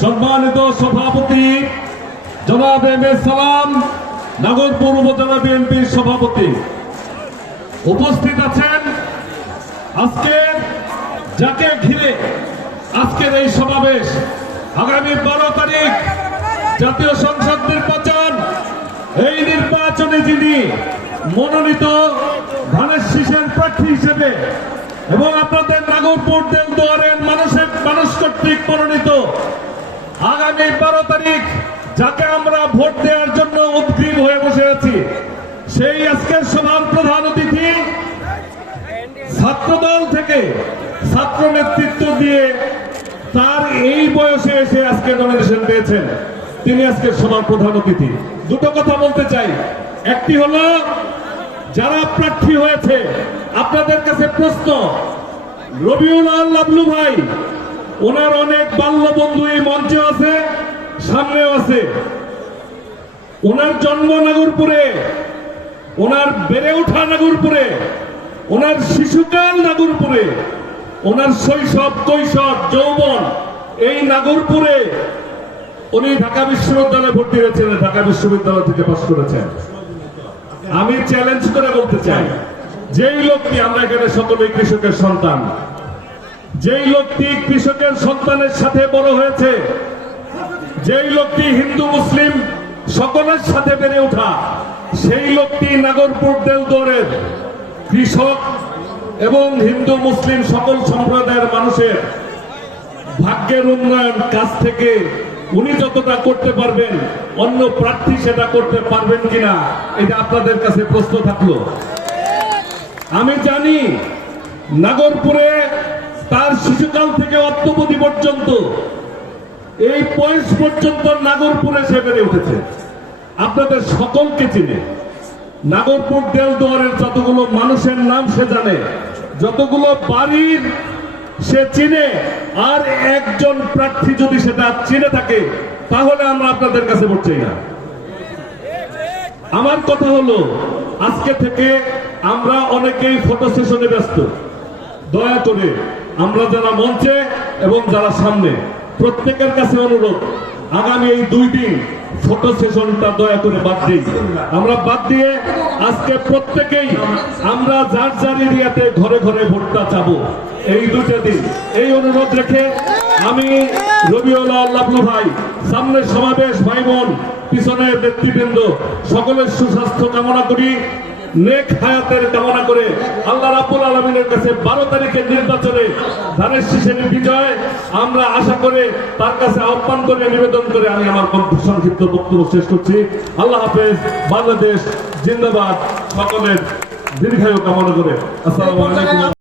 সম্মানিত সভাপতি জনাব এম এ সালাম, নাগরপুর উপজেলা বিএনপির সভাপতি, উপস্থিত আছেন আজকের যাকে ঘিরে আজকের এই সমাবেশ। আগামী 12 তারিখ জাতীয় সংসদ নির্বাচন। এই নির্বাচনে যিনি মনোনীত ধানের শীষের প্রার্থী হিসেবে এবং আপনাদের নাগরপুর দেলদুয়ারের মানুষ কর্তৃক মনোনীত আগামী 12 তারিখ যাকে আমরা ভোট দেওয়ার জন্য উদ্গ্রীব হয়ে বসে আছি, সেই আজকের সভার প্রধান অতিথি ছাত্রদল থেকে ছাত্র নেতৃত্ব দিয়ে তার এই বয়সে এসে আজকে নমিনেশন পেয়েছেন, তিনি আজকের সভার প্রধান অতিথি। দুটো কথা বলতে চাই। একটি হলো, যারা প্রার্থী হয়েছে আপনাদের কাছে প্রশ্ন, রবিউল আল লাবলু ভাই, ওনার অনেক বাল্য বন্ধু এই মঞ্চে আছে, সামনেও আছে। ওনার জন্ম নাগরপুরে, ওনার বেড়ে ওঠা নাগরপুরে, ওনার শিশুকাল নাগরপুরে, ওনার শৈশব কৈশোর যৌবন এই নাগরপুরে। উনি ঢাকা বিশ্ববিদ্যালয়ে ভর্তি হয়েছিলেন, ঢাকা বিশ্ববিদ্যালয় থেকে পাস করেছেন। আমি চ্যালেঞ্জ করে বলতে চাই, যেই লোকটি, আমরা এখানে সকলেই কৃষকের সন্তান, যেই লোকটি কৃষকের সন্তানের সাথে বড় হয়েছে, যেই লোকটি হিন্দু মুসলিম সকলের সাথে বেড়ে ওঠা, সেই লোকটি নাগরপুর দেলদুয়ারের কৃষক এবং হিন্দু মুসলিম সকল সম্প্রদায়ের মানুষের ভাগ্যের উন্নয়ন কাজ থেকে উনি যতটা করতে পারবেন, অন্য প্রার্থী সেটা করতে পারবেন কিনা, এটা আপনাদের কাছে প্রশ্ন থাকলো। আমি জানি নাগরপুরে তার শিশুকাল থেকে অদ্যাবধি পর্যন্ত, এই বয়স পর্যন্ত নাগরপুরে সে বেড়ে উঠেছে। আপনাদের সকলকে চিনে, নাগরপুর দেলদুয়ারের যতগুলো মানুষের নাম সে জানে, যতগুলো বাড়ির সে চিনে। আর একজন প্রার্থী যদি সেটা চিনে থাকে, তাহলে আমরা আপনাদের কাছে ভোট চাই না। আমার কথা হলো, আজকে থেকে আমরা অনেকেই ফটো সেশনে ব্যস্ত। দয়া করে আমরা যারা মঞ্চে এবং যারা সামনে, প্রত্যেকের কাছে অনুরোধ, আগামী এই 2 দিন ফটো সেশনটা দয়া করে বাদ দিই। আমরা বাদ দিয়ে আজকে প্রত্যেকেই আমরা যার যার এরিয়াতে ঘরে ঘরে ভোটটা চাবো এই 2টা দিন। এই অনুরোধ রেখে আমি রবিউল আল লাবলু ভাই, সামনের সমাবেশ ভাই বোন, পিছনের নেতৃবৃন্দ, সকলের সুস্বাস্থ্য কামনা করি, নেক হায়াতের কামনা করে আল্লাহ রাব্বুল আলামিনের কাছে 12 তারিখের নির্বাচনে ধানের শীষের বিজয় আমরা আশা করে তার কাছে আহ্বান করে নিবেদন করে আমি আমার সংক্ষিপ্ত বক্তব্য শেষ করছি। আল্লাহ হাফেজ। বাংলাদেশ জিন্দাবাদ। সকলের দীর্ঘায়ু কামনা করে আসসালামু আলাইকুম।